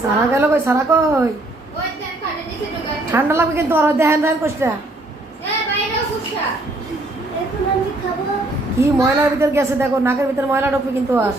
সারা গেল কই সারা কই ঠান্ডা লাগবে কিন্তু আর দেখেন দেখেন কোষ্টা কি ময়লার ভিতর গেছে দেখো নাকের ভিতর ময়লা ঢুকবে কিন্তু আর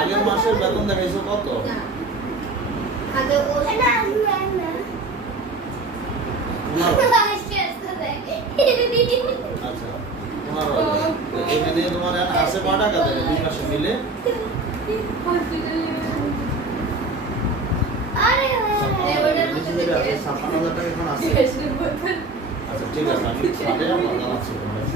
আগের মাসের বেতন দেখাইছো কত? আচ্ছা এখানে তোমার আছে কয় টাকা দেবে 2 মাসে মিলে? আছে 56,000 টাকা এখন আছে। আচ্ছা ঠিক আছে আমি তাহলে আমার জানাচ্ছি তোমাদের।